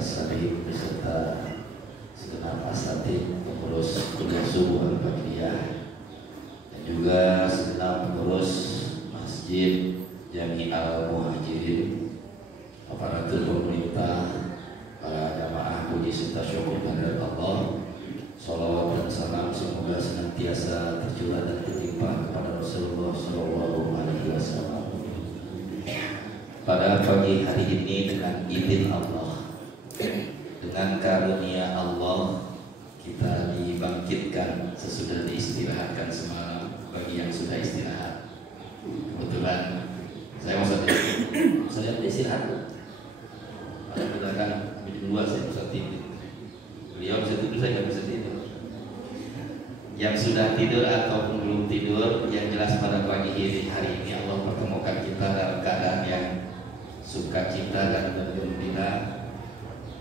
Sarif beserta segenap asatid pengurus kuliah subuh Al-Baqiyah dan juga segenap pengurus Masjid Jami Al-Muhajirin, aparatur pemerintah, para jamaah puji serta syukur kehadirat Allah. Salawat dan salam semoga senantiasa tercurah dan terlimpah kepada Rasulullah SAW. Pada pagi hari ini dengan izin Allah, dengan karunia Allah, kita dibangkitkan sesudah diistirahatkan semalam. Bagi yang sudah istirahat, kebetulan saya istirahat. Kadang-kadang jam 2 saya bisa tidur. Beliau bisa tidur, saya nggak bisa tidur. Yang sudah tidur ataupun belum tidur, yang jelas pada pagi hari ini Allah pertemukan kita dalam keadaan yang sukacita dan bergembira.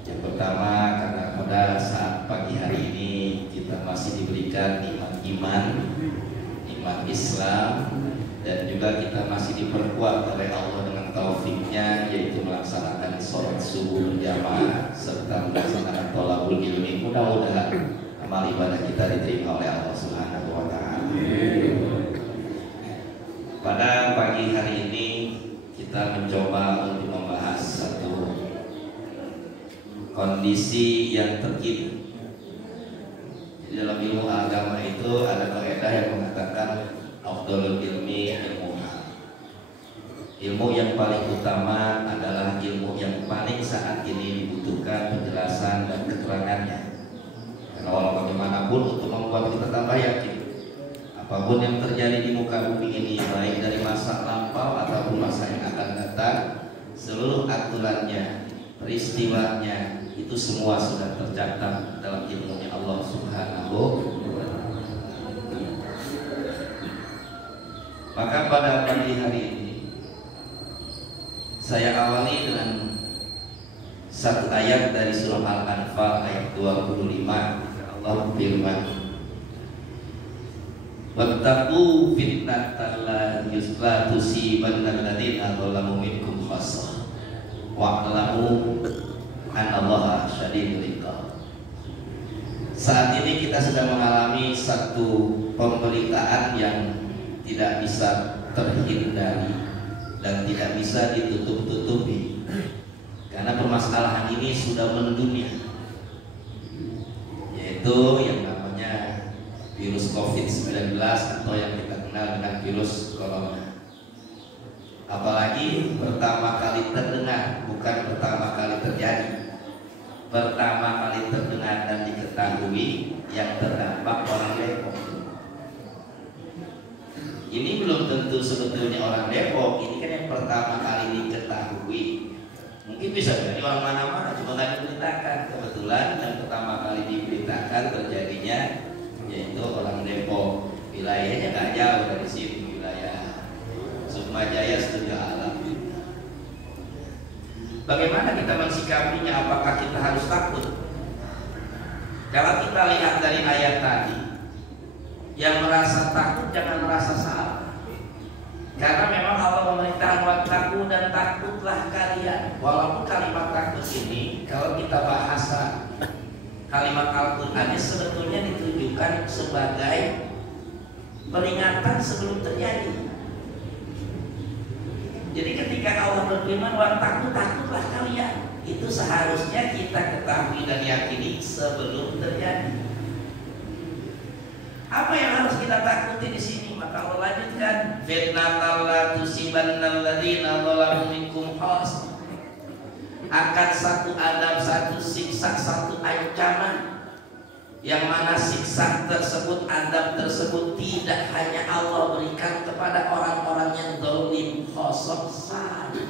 Yang pertama, karena pada saat pagi hari ini kita masih diberikan nikmat iman, nikmat Islam, dan juga kita masih diperkuat oleh Allah dengan taufiknya, yaitu melaksanakan sholat subuh berjamaah serta melaksanakan thalabul ilmi. Mudah-mudahan amal ibadah kita diterima oleh Allah Subhanahu wa Ta'ala. Pada pagi hari ini kita mencoba untuk membahas satu kondisi yang terkini. Jadi dalam ilmu agama itu ada kaidah yang mengatakan afdhalul ilmi ilmuha. Ilmu yang paling utama adalah ilmu yang paling saat ini dibutuhkan penjelasan dan keterangannya. Karena walau bagaimanapun untuk membuat kita tambah yakin, apapun yang terjadi di muka bumi ini, baik dari masa lampau ataupun masa yang akan datang, seluruh aturannya, peristiwanya, itu semua sudah tercatat dalam ilmunya Allah Subhanahu wa Ta'ala. Maka pada pagi hari ini saya awali dengan satu ayat dari surah Al-Anfal ayat 25. Allah firman, wattaqu fitnatan la tusibanna alladziina zalamu minkum khassah wa'lamu annallaha syadidul iqab. Saat ini kita sedang mengalami satu pemberitaan yang tidak bisa terhindari dan tidak bisa ditutup-tutupi, karena permasalahan ini sudah mendunia, yaitu yang namanya virus COVID-19 atau yang kita kenal dengan virus corona. Apalagi pertama kali terdengar, bukan pertama kali terjadi, pertama kali terdengar dan diketahui yang terdampak orang Depok. Ini belum tentu sebetulnya orang Depok, ini kan yang pertama kali diketahui. Mungkin bisa jadi orang mana-mana, cuma nggak diberitakan. Kebetulan yang pertama kali diberitakan terjadinya yaitu orang Depok. Wilayahnya nggak jauh dari sini, wilayah Sukma Jaya Studio Alam. Bagaimana kita mensikapinya? Apakah kita harus takut? Kalau kita lihat dari ayat tadi, yang merasa takut jangan merasa salah. Karena memang Allah memerintahkan wattaqu dan takutlah kalian. Walaupun kalimat takut ini kalau kita bahasa kalimat Al-Qur'annya sebetulnya ditujukan sebagai peringatan sebelum terjadi. Jadi ketika Allah berfirman wattaqu, takutlah kalian, itu seharusnya kita ketahui dan yakini sebelum terjadi. Apa yang harus kita takuti di sini? Maka Allah lanjutkan, fitnatal la tusibanna alladziina zalamu minkum khassah. Akan satu adab, satu siksa, satu ancaman, yang mana siksa tersebut, adab tersebut tidak hanya Allah berikan kepada orang-orang yang zalim khassah saja.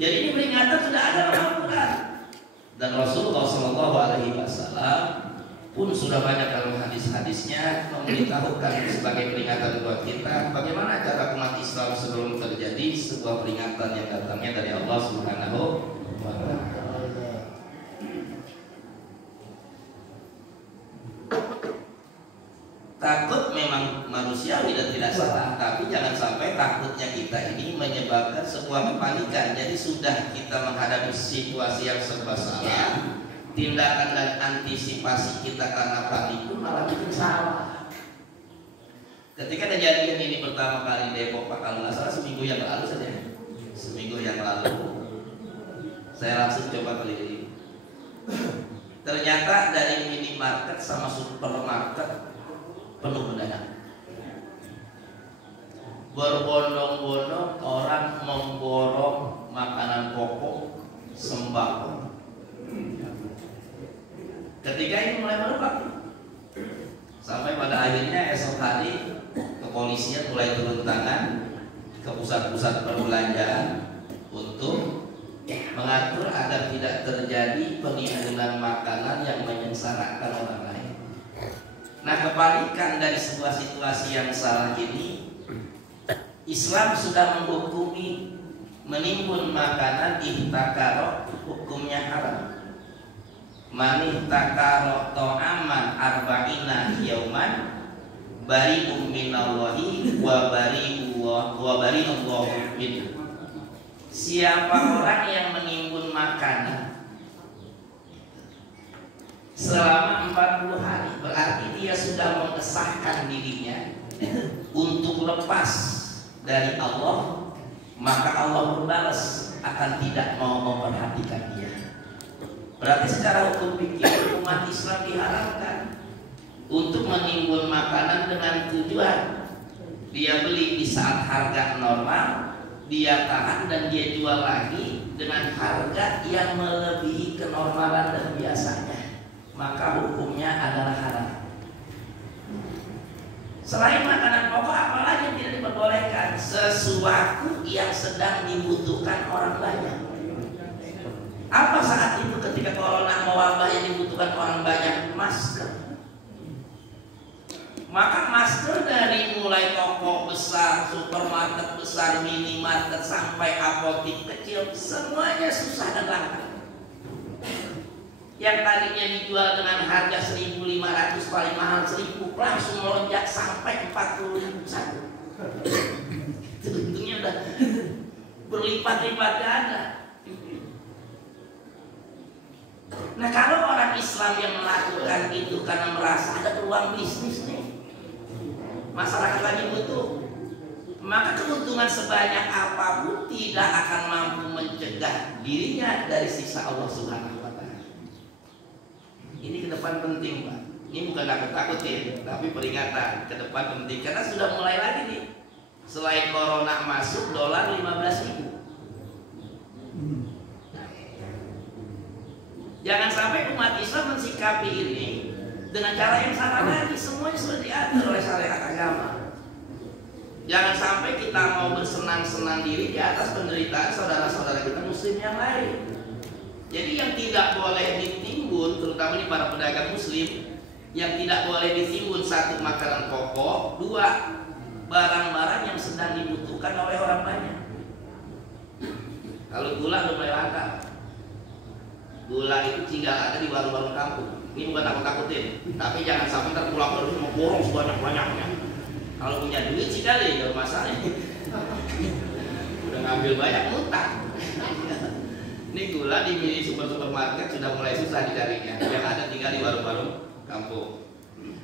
Jadi ini peringatan sudah ada dalam Al-Quran, dan Rasulullah SAW pun sudah banyak dalam hadis-hadisnya memberitahukan sebagai peringatan buat kita bagaimana cara umat Islam sebelum terjadi sebuah peringatan yang datangnya dari Allah Subhanahu wa Ta'ala. Takut memang memang manusiawi dan tidak salah, tapi jangan sampai takutnya kita ini menyebabkan sebuah kepanikan. Jadi sudah kita menghadapi situasi yang serba salah, tindakan dan antisipasi kita karena panik pun malah bikin salah. Ketika kejadian ini pertama kali di Depok, Pak, kalau nggak salah seminggu yang lalu saja, saya langsung coba keliling. Ternyata dari minimarket sama supermarket penuh mendadak. Berbondong-bondong orang memborong makanan pokok, sembako. Ketika ini mulai merebak, sampai pada akhirnya esok hari kepolisian mulai turun tangan ke pusat-pusat perbelanjaan untuk mengatur agar tidak terjadi penimbunan makanan yang menyengsarakan orang lain. Nah, kebalikan dari sebuah situasi yang salah ini, Islam sudah menghukumi menimbun makanan ihtakaro, hukumnya haram. Man ihtakaro ta'aman arba'ina yauman bari'um minallahi wa bari'allahu minhu. Siapa orang yang menimbun makanan selama 40 hari, berarti dia sudah mengesahkan dirinya untuk lepas dari Allah, maka Allah berbalas akan tidak mau memperhatikan dia. Berarti secara hukum fikih umat Islam diharamkan untuk menimbun makanan dengan tujuan dia beli di saat harga normal, dia tahan dan dia jual lagi dengan harga yang melebihi kenormalan dan biasanya, maka hukumnya adalah haram. Selain makanan pokok, apalagi yang tidak diperbolehkan? Sesuatu yang sedang dibutuhkan orang banyak. Apa saat itu ketika corona mewabah yang dibutuhkan orang banyak? Masker. Maka masker dari mulai toko besar, supermarket besar, minimarket sampai apotik kecil, semuanya susah dan langka. Yang tadinya dijual dengan harga 1.500, paling mahal 1.000, langsung melonjak sampai 40.000 satu. Itu untungnya udah berlipat-lipat ganda. Nah, kalau orang Islam yang melakukan itu karena merasa ada peluang bisnis nih, masyarakat lagi butuh, maka keuntungan sebanyak apapun tidak akan mampu mencegah dirinya dari siksa Allah Subhanahu wa Ta'ala. Ini ke depan penting, Pak. Ini bukan takut-takutin, tapi peringatan ke depan penting karena sudah mulai lagi nih. Selain corona masuk, dolar 15.000. Jangan sampai umat Islam mensikapi ini dengan cara yang salah lagi. Semuanya sudah diatur oleh syariat agama. Jangan sampai kita mau bersenang-senang diri di atas penderitaan saudara-saudara kita muslim yang lain. Jadi yang tidak boleh ditimbun, terutama di para pedagang muslim, yang tidak boleh ditimbun satu, makanan pokok, dua, barang-barang yang sedang dibutuhkan oleh orang banyak. Kalau gula udah mulai langka. Gula itu tinggal ada di warung-warung kampung. Ini bukan takut-takutin, tapi jangan sampai terpulang terus mau borong sebanyak-banyaknya. Kalau punya duit sih kali ya masalah. Udah ngambil banyak ngutang. Ini gula di mini supermarket sudah mulai susah dicarinya. Yang ada tinggal di warung-warung kampung.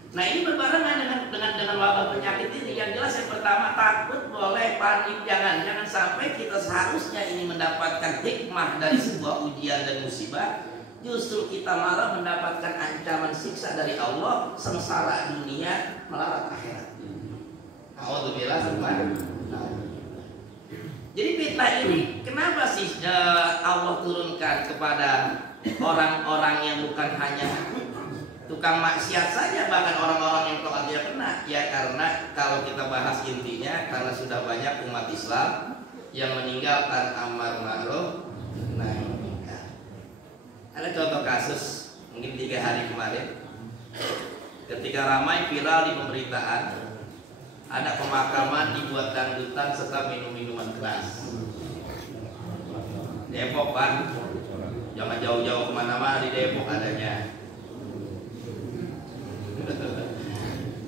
Nah, ini berbarengan dengan wabah penyakit ini. Yang jelas yang pertama, takut boleh, panik jangan sampai kita seharusnya ini mendapatkan hikmah dari sebuah ujian dan musibah, justru kita malah mendapatkan ancaman siksa dari Allah, sengsara dunia, melarat akhirat. Alhamdulillah teman. Jadi fitnah ini kenapa sih Allah turunkan kepada orang-orang yang bukan hanya tukang maksiat saja, bahkan orang-orang yang taat dia kena? Ya karena kalau kita bahas intinya, karena sudah banyak umat Islam yang meninggalkan amar ma'ruf nahi munkar. Ada contoh kasus mungkin 3 hari kemarin, ketika ramai viral di pemberitaan, ada pemakaman dibuat dangdutan serta minum-minuman keras. Depok, Pak, jangan jauh-jauh kemana-mana, di Depok adanya.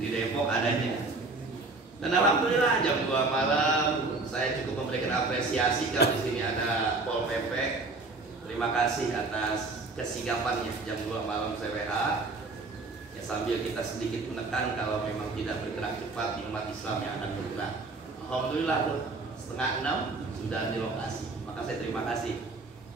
Di Depok adanya. Dan alhamdulillah jam 2 malam saya cukup memberikan apresiasi kalau di sini ada Pol PP. Terima kasih atas kesigapannya jam 2 malam CWH. Ya, sambil kita sedikit menekan kalau memang tidak bergerak cepat di umat Islam yang akan bergerak. Alhamdulillah tuh 5:30 sudah di lokasi. Maka saya terima kasih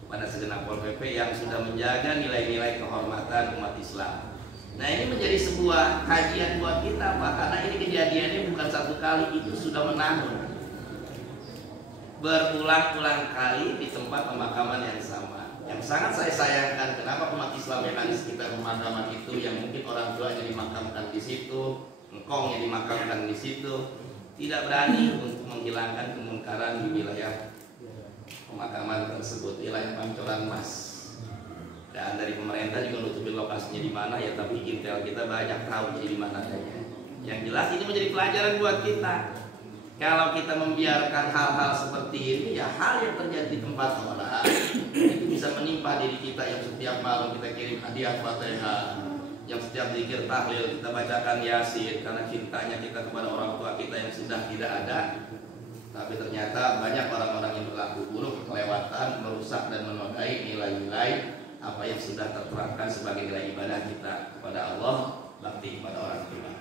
kepada segenap Pol PP yang sudah menjaga nilai-nilai kehormatan umat Islam. Nah, ini menjadi sebuah kajian buat kita, Pak, karena ini kejadiannya bukan satu kali, itu sudah menahun. Berulang-ulang kali di tempat pemakaman yang sama. Yang sangat saya sayangkan, kenapa umat Islam yang ada di sekitar pemakaman itu, yang mungkin orang tuanya dimakamkan di situ, engkongnya dimakamkan di situ, tidak berani untuk menghilangkan kemungkaran di wilayah pemakaman tersebut, wilayah Pancoran Mas. Dan dari pemerintah juga nutupin lokasinya di mana ya, tapi intel kita banyak tahu jadi di mana adanya. Yang jelas ini menjadi pelajaran buat kita. Kalau kita membiarkan hal-hal seperti ini, ya hal yang terjadi di tempat orang itu bisa menimpa diri kita yang setiap malam kita kirim hadiah Fatihah, yang setiap zikir tahlil kita bacakan Yasin karena cintanya kita kepada orang tua kita yang sudah tidak ada. Tapi ternyata banyak orang-orang yang berlaku buruk, kelewatan, merusak dan menodai nilai-nilai apa yang sudah terterapkan sebagai nilai ibadah kita kepada Allah, bakti kepada orang tua.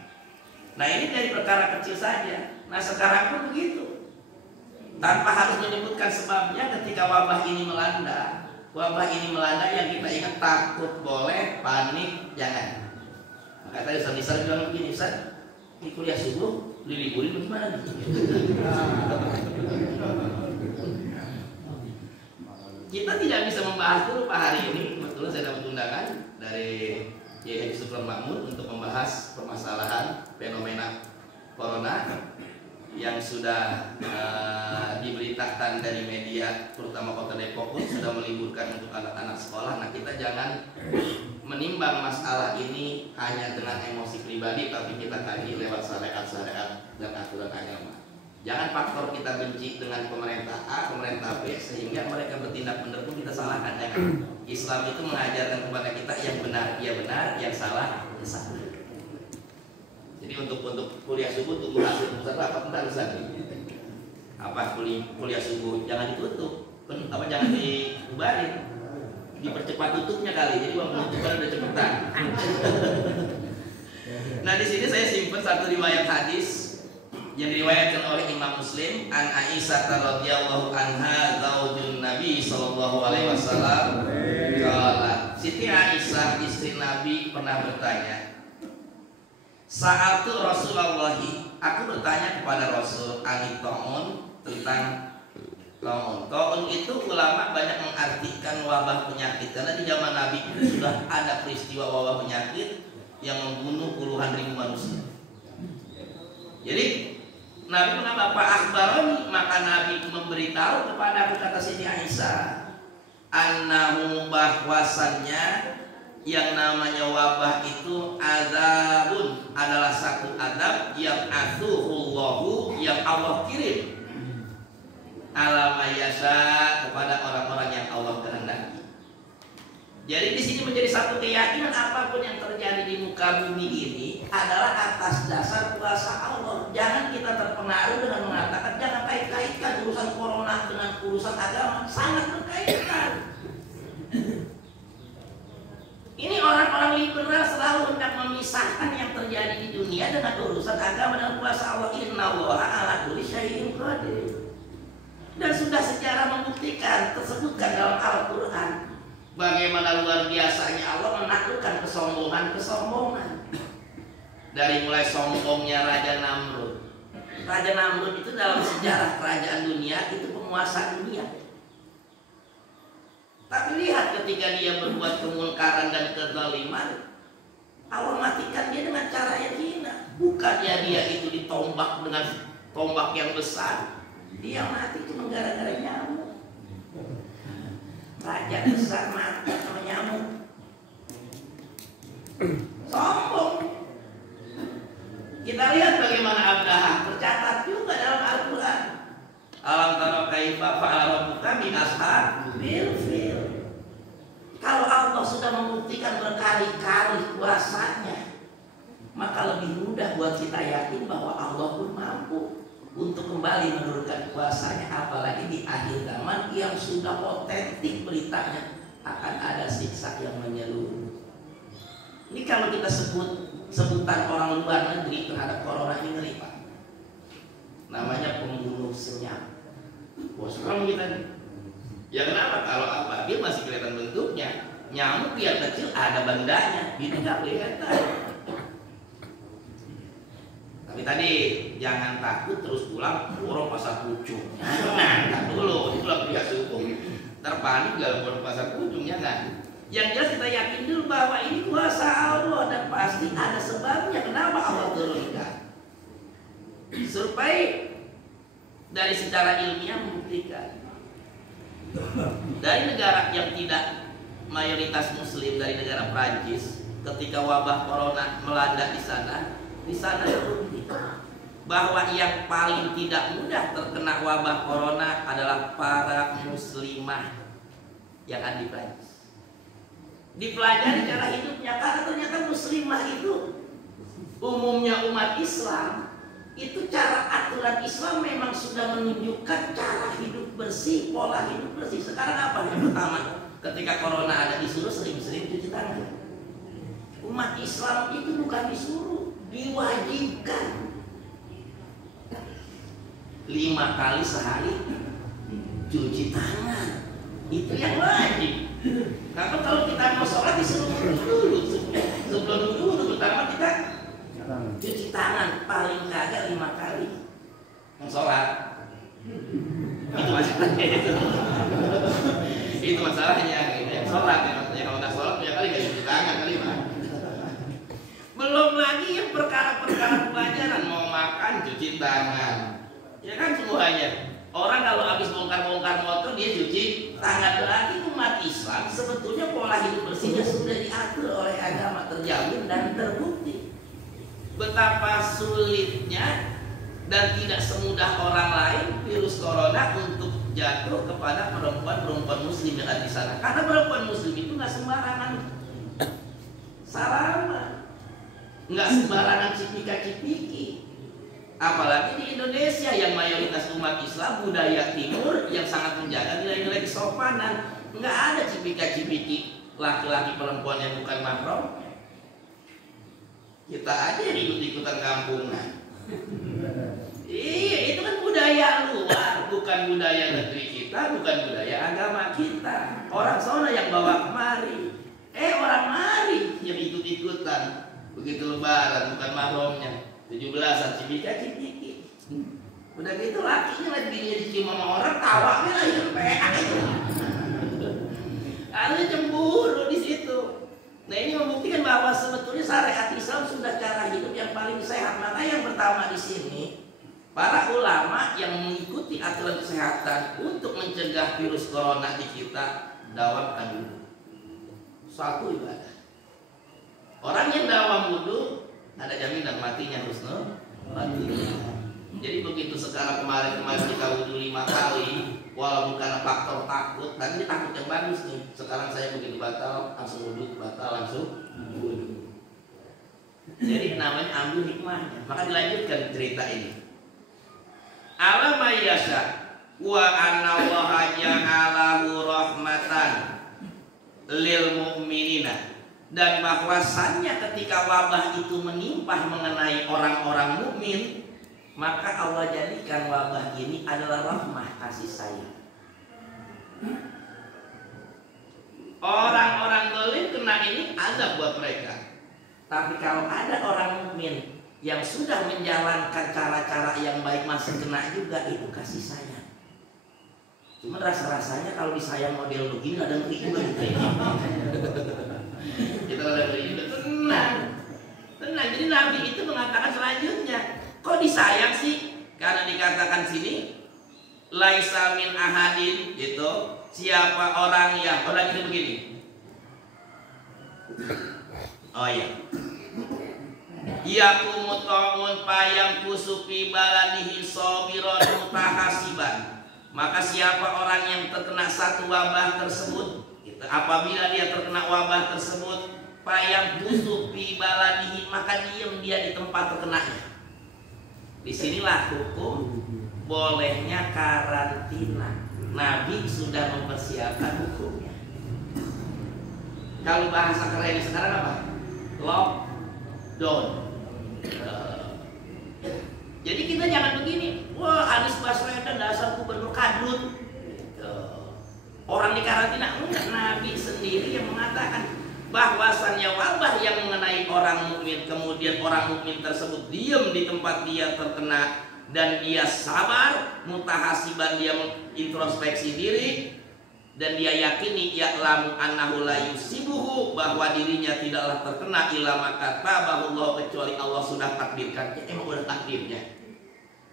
Nah, ini dari perkara kecil saja. Nah, sekarang pun begitu. Tanpa harus menyebutkan sebabnya, ketika wabah ini melanda yang kita ingat takut boleh, panik jangan. Maka tadi Ustaz bilang begini, Ustaz, ini kuliah subuh diliburin bagaimana nih? Kita tidak bisa membahas dulu Pak hari ini. Kebetulan saya dapat undangan dari Haji Sultan Mahmud untuk membahas permasalahan fenomena corona yang sudah diberitakan dari media, terutama Kota Depok pun sudah meliburkan untuk anak-anak sekolah. Nah, kita jangan menimbang masalah ini hanya dengan emosi pribadi, tapi kita kaji lewat syariat-syariat dan aturan agama. Jangan faktor kita benci dengan pemerintah A, pemerintah B, sehingga mereka bertindak benar pun kita salahkan. Jangan. Islam itu mengajarkan kepada kita yang benar, dia benar, yang salah, dia salah. Jadi untuk kuliah subuh tunggu hasil Ustaz apa bentar Ustaz? Apa kuliah subuh jangan ditutup, apa jangan dibubarin, dipercepat tutupnya kali. Jadi waktu tutup udah cepetan. Nah, di sini saya simpen satu riwayat hadis yang diriwayatkan oleh Imam Muslim an Aisyah radhiyallahu anha zaujun Nabi sallallahu alaihi wasallam. Siti Aisyah istri Nabi pernah bertanya, Sa'atu Rasulullah, aku bertanya kepada Rasul anitaun tentang taun. Taun itu ulama banyak mengartikan wabah penyakit, karena di zaman Nabi itu sudah ada peristiwa wabah penyakit yang membunuh puluhan ribu manusia. Jadi Nabi mengatakan Pak Akbaroni, maka Nabi memberitahu kepada aku, kata Siti Aisyah, annahu bahwasannya yang namanya wabah itu azabun, adalah satu adab yang atuhullahu, yang Allah kirim ala mayasa, kepada orang-orang yang Allah kehendaki. Jadi di sini menjadi satu keyakinan, apapun yang terjadi di muka bumi ini adalah atas dasar kuasa Allah. Jangan kita terpengaruh dengan mengatakan jangan kait-kaitkan urusan corona dengan urusan agama. Sangat berkaitan. Ini orang-orang liberal selalu hendak memisahkan yang terjadi di dunia dengan urusan agama dan kuasa Allah. Innallaha ala kulli syai'in qadir. Dan sudah sejarah membuktikan, tersebutkan dalam Al-Quran, bagaimana luar biasanya Allah menaklukkan kesombongan. Dari mulai sombongnya Raja Namrud. Raja Namrud itu dalam sejarah kerajaan dunia itu penguasa dunia. Tapi lihat ketika dia berbuat kemungkaran dan kezaliman, Allah matikan dia dengan cara yang hina. Bukannya dia itu ditombak dengan tombak yang besar, dia mati cuma gara-gara nyamuk. Raja besar mati sama nyamuk. Sombong. Kita lihat bagaimana Abraham, tercatat juga dalam Al-Quran. Alam tara kaifa fa'ala rabbuka bi ashabil fil. Kalau Allah sudah membuktikan berkali-kali kuasanya, maka lebih mudah buat kita yakin bahwa Allah pun mampu untuk kembali menurunkan kuasanya. Apalagi di akhir zaman yang sudah otentik beritanya akan ada siksa yang menyeluruh. Ini kalau kita sebutan orang luar negeri terhadap corona ini ngeri, Pak. Namanya pembunuh senyap. Bos kamu kita nih. Ya kenapa? Kalau apa? Dia masih kelihatan bentuknya. Nyamuk yang kecil ada bandanya, ini nggak kelihatan. Tapi tadi jangan takut terus pulang borong pasar pucung. Jangan, dulu pulang pihak hukum. Terpanik dalam borong pasar pucung, jangan. Yang jelas kita yakin dulu bahwa ini kuasa Allah dan pasti ada sebabnya kenapa Allah turunkan. Survei dari secara ilmiah membuktikan dari negara yang tidak mayoritas Muslim, dari negara Prancis, ketika wabah corona melanda di sana terbukti bahwa yang paling tidak mudah terkena wabah corona adalah para muslimah yang ada di Prancis. Dipelajari cara hidupnya, karena ternyata muslimah itu umumnya umat Islam. Itu cara aturan Islam memang sudah menunjukkan cara hidup bersih, pola hidup bersih. Sekarang apa yang pertama? Ketika corona ada disuruh sering-sering cuci tangan. Umat Islam itu bukan disuruh, diwajibkan 5 kali sehari cuci tangan. Itu yang wajib. Karena kalau kita mau sholat disuruh dulu, sebelum dulu pertama kita cuci tangan paling kagak 5 kali. Mau sholat itu masalahnya. Itu masalahnya. Yang sholat ya, kalau nggak sholat ya kali nggak cuci tangan kali Pak. Belum lagi yang perkara-perkara pelajaran, mau makan cuci tangan, ya kan semuanya. Orang kalau habis bongkar-bongkar motor dia cuci tangan. Berarti umat Islam sebetulnya pola hidup bersihnya sudah diatur oleh agama, terjamin dan terbukti. Betapa sulitnya dan tidak semudah orang lain virus corona untuk jatuh kepada perempuan muslim yang ada di sana. Karena perempuan muslim itu nggak sembarangan salaman, nggak sembarangan cipika-cipiki. Apalagi di Indonesia yang mayoritas umat Islam budaya timur yang sangat menjaga nilai-nilai kesopanan. Nggak ada cipika-cipiki laki-laki perempuan yang bukan mahram. Kita aja yang ikut-ikutan kampungan. Iya, itu kan budaya luar, bukan budaya negeri kita, bukan budaya agama kita. Orang sana yang bawa kemari, orang mari yang ikut-ikutan. Begitu lebaran bukan mahramnya, 17-an cipika-cipiki. Udah gitu lakinya lagi dicium sama orang, tawanya lagi ada cemburu di situ. Nah ini membuktikan bahwa sebetulnya syariat Islam sudah cara hidup yang paling sehat. Maka yang pertama di sini para ulama yang mengikuti aturan kesehatan untuk mencegah virus corona di kita, dawamkan dulu. Satu ibadah. Orang yang dawam wudu ada jaminan matinya husnul khotimah. Jadi begitu sekarang kemarin kita wudu 5 kali, walaupun karena faktor takut, tadi takut yang bagus nih. Sekarang saya begitu batal langsung wudu, batal langsung wudu. Jadi namanya ambil hikmahnya. Maka dilanjutkan cerita ini. Alam ayyasha wa anna Allaha ja'alahu rahmatan lil mu'minina. Dan bahwasannya ketika wabah itu menimpa mengenai orang-orang mukmin, maka Allah jadikan wabah ini adalah rahmah, kasih sayang. Orang-orang zalim kena ini azab buat mereka. Tapi kalau ada orang mukmin yang sudah menjalankan cara-cara yang baik masih kena juga, itu kasih sayang. Cuma rasa-rasanya kalau disayang model begini ada ngeri juga gitu ya. Kita ada ngeri juga, tenang. Jadi Nabi itu mengatakan selanjutnya, kok disayang sih? Karena dikatakan sini laisa min ahadin, itu siapa orang yang ini begini. Oh iya. Yakumu ta'un payang kusufi baladihi sabiran mutahasiban. Maka siapa orang yang terkena satu wabah tersebut, apabila dia terkena wabah tersebut, payang kusufi baladihi, maka diem dia di tempat terkenanya. Disinilah hukum bolehnya karantina. Nabi sudah mempersiapkan hukumnya. Kalau bahasa keren sekarang apa? Lockdown. Jadi kita jangan begini, wah Anies Baswedan dasar gubernur kadrut. Orang di karantina, enggak. Nabi sendiri yang mengatakan bahwasannya wabah yang mengenai orang mukmin, kemudian orang mukmin tersebut diam di tempat dia terkena dan dia sabar, mutahasiban, dia mengintrospeksi diri dan dia yakini ya'lamu annahu la yusibuhu, bahwa dirinya tidaklah terkena illa ma katabahu Allah, kecuali Allah sudah takdirkan. Ya, emang udah takdirnya.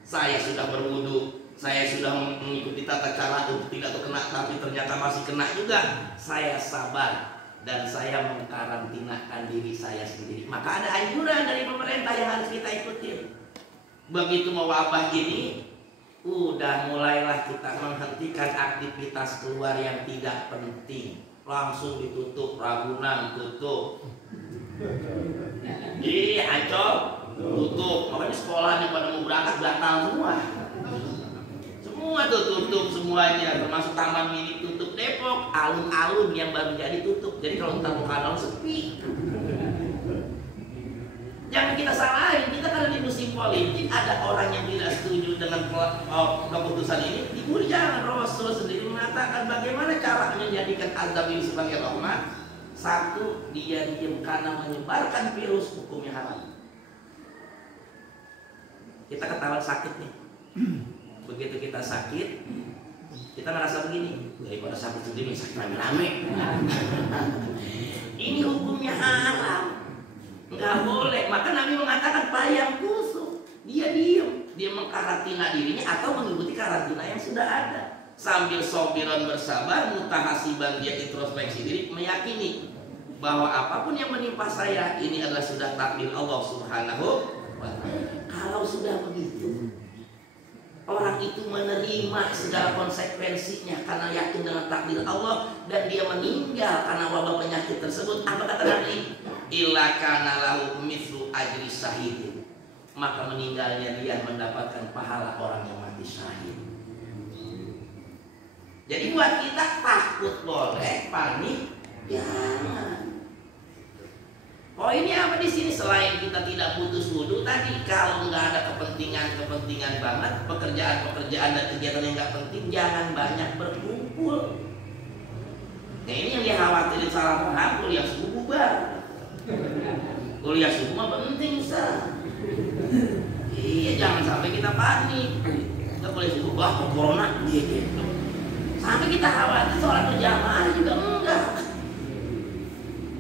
Saya sudah berwudu, saya sudah mengikuti tata cara untuk tidak terkena, tapi ternyata masih kena juga. Saya sabar dan saya mengkarantinakan diri saya sendiri. Maka ada anjuran dari pemerintah yang harus kita ikutin. Begitu mewabah ini, udah mulailah kita menghentikan aktivitas keluar yang tidak penting. Langsung ditutup, Ragunan tutup, di Ancol tutup. Makanya sekolahnya pada mau berangkat batal semua. Semua tuh tutup semuanya, termasuk taman mini tutup. Depok, alun-alun yang baru jadi tutup. Jadi kalau ntar mau kanal sepi. Jangan kita salahin, kita karena di musim politik ada orang yang tidak setuju dengan keputusan ini. Diburu jangan. Rasul sendiri mengatakan bagaimana cara menjadikan azab ini sebagai rahmat. Satu, dia diam karena menyebarkan virus, hukumnya haram. Kita ketahuan sakit nih. Begitu kita sakit, kita ngerasa begini, daripada sakit sendiri sakit rame-rame. Ini hukumnya haram. Nggak boleh. Maka Nabi mengatakan bayang kusuk. Dia diam, dia mengkarantina dirinya atau mengikuti karantina yang sudah ada. Sambil sobiran bersabar, mutahasiban, dia introspeksi diri, meyakini bahwa apapun yang menimpa saya ini adalah sudah takdir Allah Subhanahu wa Ta'ala. Kalau sudah begitu, orang itu menerima segala konsekuensinya karena yakin dengan takdir Allah, dan dia meninggal karena wabah penyakit tersebut. Apa kata Nabi? Illa kana lahu mithlu ajri syahidin. Maka meninggalnya dia mendapatkan pahala orang yang mati syahid. Jadi buat kita takut boleh, panik jangan. Poinnya apa di sini? Selain kita tidak putus wudu tadi, kalau nggak ada kepentingan banget, pekerjaan dan kegiatan yang nggak penting, jangan banyak berkumpul. Nah ini yang dikhawatirin salah paham, kuliah subuh bubar. Kuliah subuh mah penting, Ustaz. Iya, jangan sampai kita panik. Kita kuliah subuh, wah corona gitu. Sampai kita khawatir sholat berjamaah juga enggak.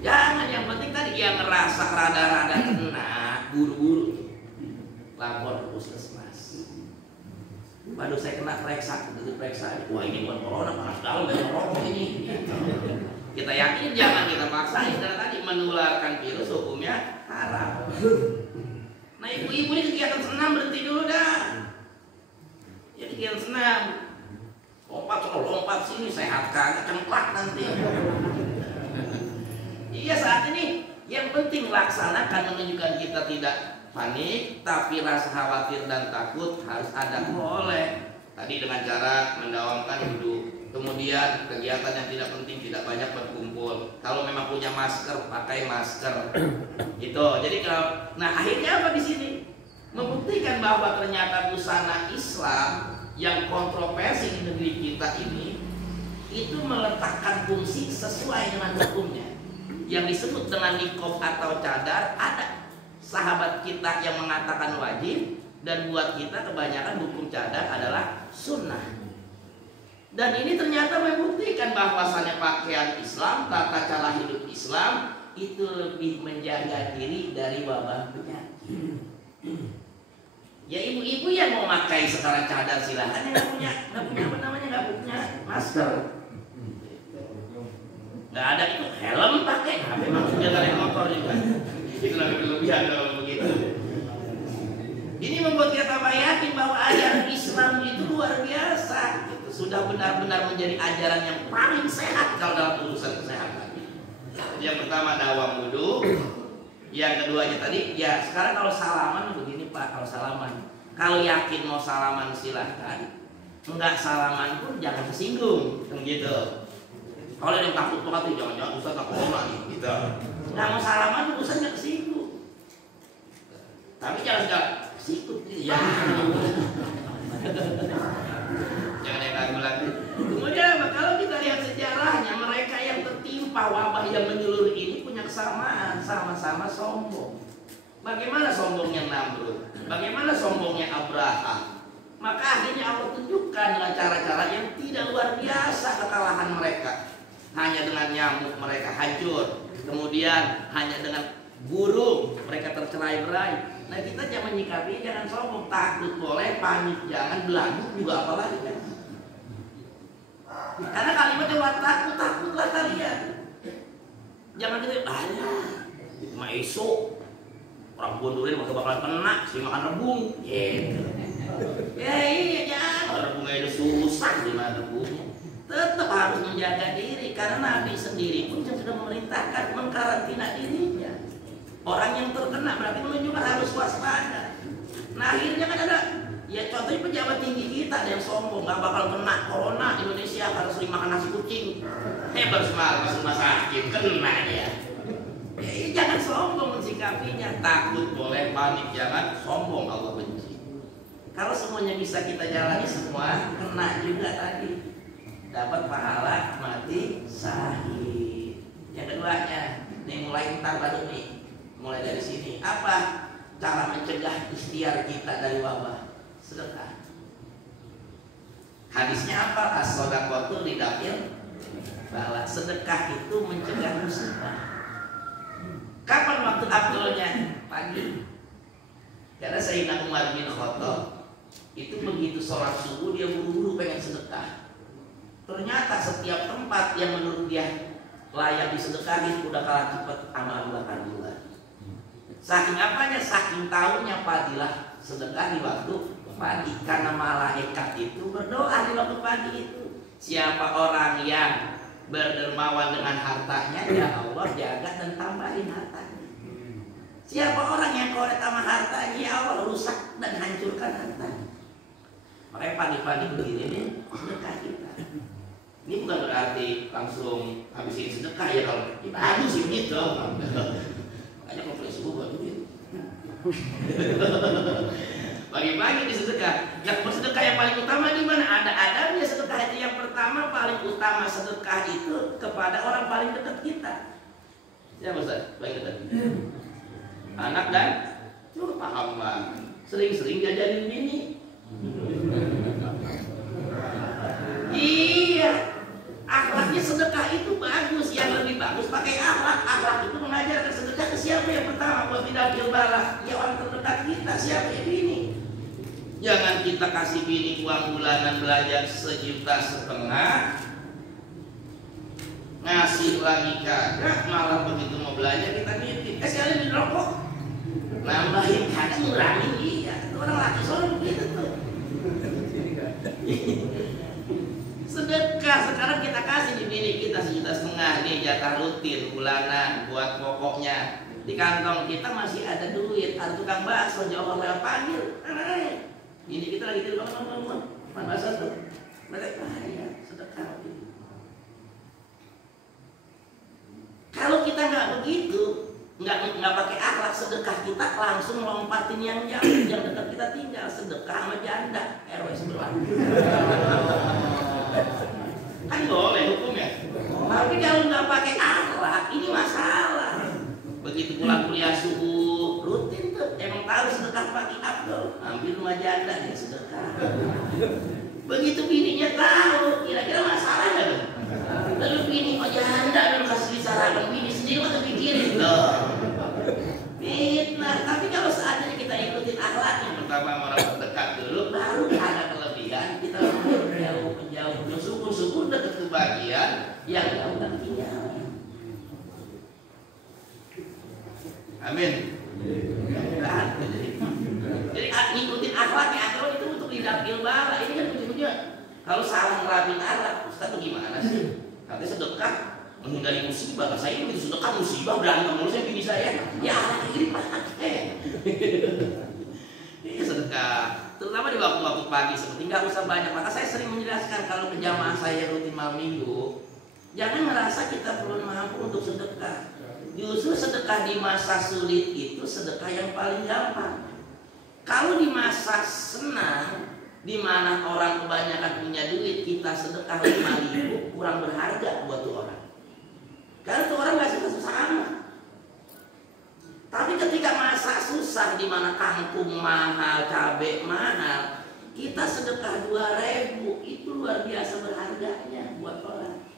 Jangan, yang penting tadi yang ngerasa rada-rada kena, buru-buru lapor ke puskesmas. Waduh, saya kena periksa, wah ini bukan corona, panas dalam banyak rokok ini. Kita yakin, jangan kita paksain, karena tadi menularkan virus hukumnya haram. Nah ibu-ibu ini kegiatan senam berhenti dulu dah. Ya kegiatan senam, lompat sini, sehat kagak, cemplak nanti. Iya, saat ini yang penting laksanakan, menunjukkan kita tidak panik, tapi rasa khawatir dan takut harus ada. Boleh tadi dengan cara mendawamkan wudhu. Kemudian kegiatan yang tidak penting, tidak banyak berkumpul. Kalau memang punya masker, pakai masker. Itu. Jadi kalau, nah akhirnya apa di sini? Membuktikan bahwa ternyata busana Islam yang kontroversi di negeri kita ini itu meletakkan fungsi sesuai dengan hukumnya. Yang disebut dengan niqab atau cadar, ada sahabat kita yang mengatakan wajib, dan buat kita kebanyakan hukum cadar adalah sunnah. Dan ini ternyata membuktikan bahwasannya pakaian Islam, tata cara hidup Islam itu lebih menjaga diri dari wabah penyakit. Ya ibu-ibu yang mau pakai sekarang cadar silahkan, yang nggak punya masker, nggak ada itu helm pakai, memang sudah naik motor juga. Itu lebih kelebihan kalau begitu. Ini membuat kita tambah yakin bahwa ajaran Islam itu luar biasa. Sudah benar-benar menjadi ajaran yang paling sehat kalau dalam urusan kesehatan. Yang pertama dawam wudu, Yang keduanya tadi, ya sekarang kalau salaman begini Pak, kalau salaman, kalau yakin mau salaman silahkan, enggak salaman pun jangan tersinggung, kan gitu. Kalau ada yang takut banget, jangan-jangan Ustaz tak corona nih, gitu. Nggak mau salaman, Ustaz nggak kesinggung. Tapi jangan sikut, ya. Jangan yang ragu lagi. Kemudian kalau kita lihat sejarahnya, mereka yang tertimpa wabah yang menyeluruh ini punya kesamaan, sama-sama sombong. Bagaimana sombongnya Namrud? Bagaimana sombongnya Abraham? Maka akhirnya Allah tunjukkan dengan cara-cara yang tidak luar biasa kekalahan mereka. Hanya dengan nyamuk mereka hancur. Kemudian hanya dengan burung mereka tercerai-berai. Nah kita jangan menyikapi, jangan sombong, takut boleh, panik jangan, belagu juga apalagi kan. Karena kalimatnya takut, takutlah kalian. Jangan gitu, itu mah esok orang bondorin maka bakalan kena, sering makan rebung, gitu. Ya iya jangan, rebungnya itu susah gimana rebungnya. Tetap harus menjaga diri karena Nabi sendiri pun yang sudah memerintahkan mengkarantina dirinya. Orang yang terkena berarti menunjukkan harus waspada. Nah akhirnya kan ada, ya contohnya pejabat tinggi kita ada yang sombong, nggak bakal kena corona, Indonesia harus sering makan nasi kucing. Baru semalam masuk rumah sakit kena dia. Ya, jangan sombong mensikapinya, takut boleh, panik jangan, sombong Allah benci. Kalau semuanya bisa kita jalani semua, kena juga tadi. Dapat pahala mati syahid. Yang keduanya, nih mulai ntar baru nih, mulai dari sini. Apa cara mencegah ikhtiar kita dari wabah? Sedekah. Hadisnya apa? As-shadaqatu lidafil bala. Sedekah itu mencegah musibah. Kapan waktu afdolnya? Pagi. Karena Sayyidina Umar bin Khattab itu begitu sholat subuh dia buru-buru pengen sedekah. Ternyata setiap tempat yang menurut dia layak disedekahin udah kalah cepat sama Abu Bakar duluan. Saking apanya? Saking tahunya fadilah sedekah di waktu pagi. Karena malaikat itu berdoa di waktu pagi itu. Siapa orang yang berdermawan dengan hartanya, ya Allah jaga dan tambahin hartanya. Siapa orang yang koret sama hartanya, ya Allah rusak dan hancurkan hartanya. Makanya pagi-pagi begini nih sedekah kita. Ini bukan berarti langsung habisin sedekah ya, kalau ya bagus sih gitu. Makanya kalau boleh subuh buat duit. Pagi-pagi di sedekah. Yang bersedekah yang paling utama di mana? Ada adabnya sedekah itu. Yang pertama paling utama sedekah itu kepada orang paling dekat kita. Siapa Ustaz? Paling dekat. Anak dan cuma paham bang. Sering-sering jajanin bini. Iya, akhlaknya sedekah itu bagus. Yang lebih bagus pakai akhlak. Akhlak itu mengajarkan sedekah ke siapa yang pertama? Buat tidak bilbalah. Ya orang terdekat kita. Siapa yang bini? Jangan kita kasih bini uang bulanan belajar 1,5 juta, ngasih lagi kagak, malah begitu mau belanja kita nitip. Kasih aja di rokok, nambahin kagak, ngurangin. Iya, orang laki soalnya begitu tuh. Sedekah sekarang kita kasih di bini kita 1,5 juta nih, jatah rutin bulanan buat pokoknya. Di kantong kita masih ada duit. Ada tukang bakso jauh lewat panggil, ini kita lagi di rumah bakso tuh, mereka ya sedekah. Kalau kita nggak begitu, nggak pakai akhlak sedekah, kita langsung lompatin yang jauh, yang dekat kita tinggal. Sedekah sama janda RW sebelah. Kan boleh hukumnya. Tapi kalau nggak pakai akhlak, ini masalah. Begitu pulang kuliah subuh, rutin tuh, emang tahu sedekah pagi Abdul, ambil rumah janda yang sedekah. Begitu bininya tahu, kira-kira masalahnya tuh. Lalu bini kok janda dan kasih sarapan, bini sendiri waktu pikirin loh. Fitnah. Tapi kalau seandainya kita ikutin akhlak yang pertama orang terdekat dulu, baru ada kelebihan kita menjauh, syukur-syukur dekat kebahagiaan yang jauh nantinya. Amin. Jadi ngikutin akhlaknya akhlak itu untuk lidah ilbala. Ini kan ujung-ujungnya kalau salah ngerapin akhlak, Ustaz tuh gimana sih? Katanya sedekah menghindari musibah. Saya begitu sedekah musibah berantem mulu saya bini saya. Ya ini pakai. Ini sedekah. Terutama di waktu-waktu pagi seperti nggak usah banyak. Maka saya sering menjelaskan kalau ke jamaah saya rutin malam minggu, jangan merasa kita belum mampu untuk sedekah. Justru sedekah di masa sulit itu sedekah yang paling gampang. Kalau di masa senang, di mana orang kebanyakan punya duit, kita sedekah 5.000 kurang berharga buat tuh orang. Karena tuh orang nggak susah-susah amat. Tapi ketika masa susah, di mana kangkung mahal, cabai mahal, kita sedekah 2.000 itu luar biasa berharganya buat orang.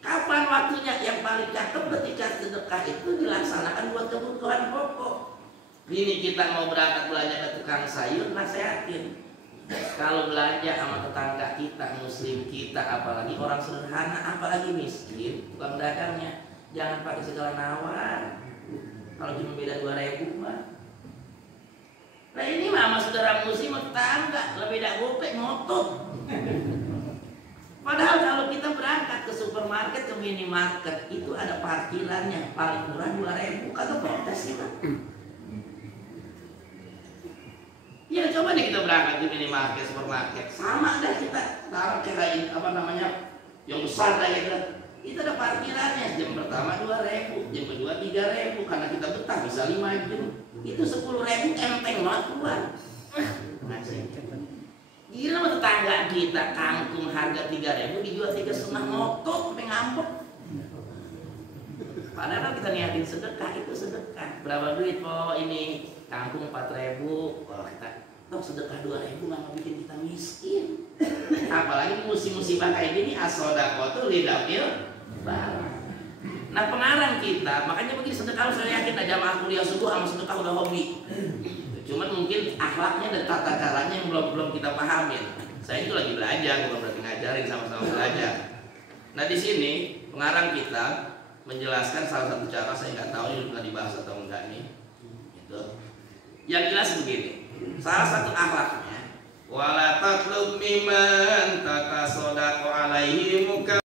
Kapan waktunya yang paling cakep ketika sedekah itu dilaksanakan buat kebutuhan pokok. Ini kita mau berangkat belanja ke tukang sayur, nasehatin. Kalau belanja sama tetangga kita, muslim kita, apalagi orang sederhana, apalagi miskin, tukang dagangnya, jangan pakai segala nawar. Kalau cuma beda 2.000 mah. Nah ini mama saudara muslim tetangga, lebih beda gopek ngotot. Padahal kalau kita berangkat ke supermarket, ke minimarket, itu ada parkirannya paling murah 2.000, kagak protes kita. Ya coba deh kita berangkat di minimarket, supermarket, sama dah kita taruh kayak apa namanya yang besar kayak gitu. Itu ada parkirannya, jam pertama 2.000, jam kedua 3.000, karena kita betah bisa 5 jam. Itu 10.000 enteng banget keluar. Gila sama tetangga kita, kangkung harga 3.000 dijual 3,5 ngotot, sampai ngambek. Padahal kita niatin sedekah, itu sedekah. Berapa duit po ini? Kangkung 4.000. Wah kita toh sedekah 2.000 nggak mau bikin kita miskin. Apalagi musim-musim kayak gini, as-shodaqah tuh lidafil barang. Nah pengarang kita, makanya begini sedekah saya yakin ada jamaah kuliah subuh sama sedekah udah hobi. Cuman mungkin akhlaknya dan tata caranya yang belum kita pahamin. Saya itu lagi belajar, bukan berarti ngajarin, sama-sama belajar. Nah di sini pengarang kita menjelaskan salah satu cara, saya nggak tahu ini pernah dibahas atau enggak nih. Gitu. Yang jelas begini, salah satu akhlaknya, wala tatlub mimman tatasodaqa alaihi muka